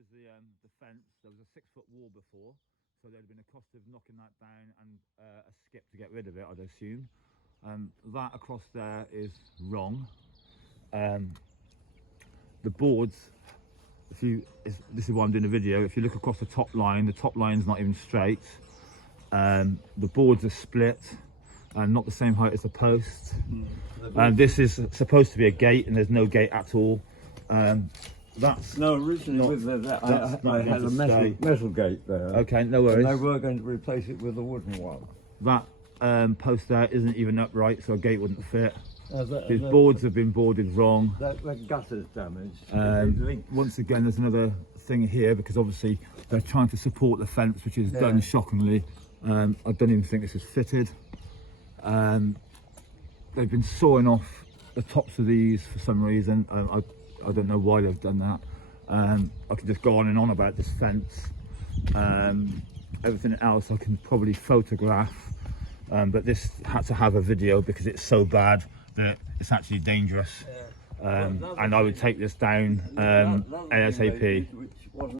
is the fence. There was a 6-foot wall before, so there'd been a cost of knocking that down and a skip to get rid of it, I'd assume. That across there is wrong. The boards, this is why I'm doing a video. If you look across the top line's not even straight. The boards are split and not the same height as the post. This is supposed to be a gate, and there's no gate at all. That's no, originally I had a metal gate there. Okay, no worries. And they were going to replace it with a wooden one. That post there isn't even upright, so a gate wouldn't fit. These boards have been boarded wrong. The gutter's damaged. Once again, there's another thing here, because obviously they're trying to support the fence, which is done shockingly. I don't even think this is fitted. They've been sawing off the tops of these for some reason. I don't know why they've done that. I could just go on and on about this fence. Everything else I can probably photograph, but this had to have a video because it's so bad that it's actually dangerous. And I would take this down ASAP.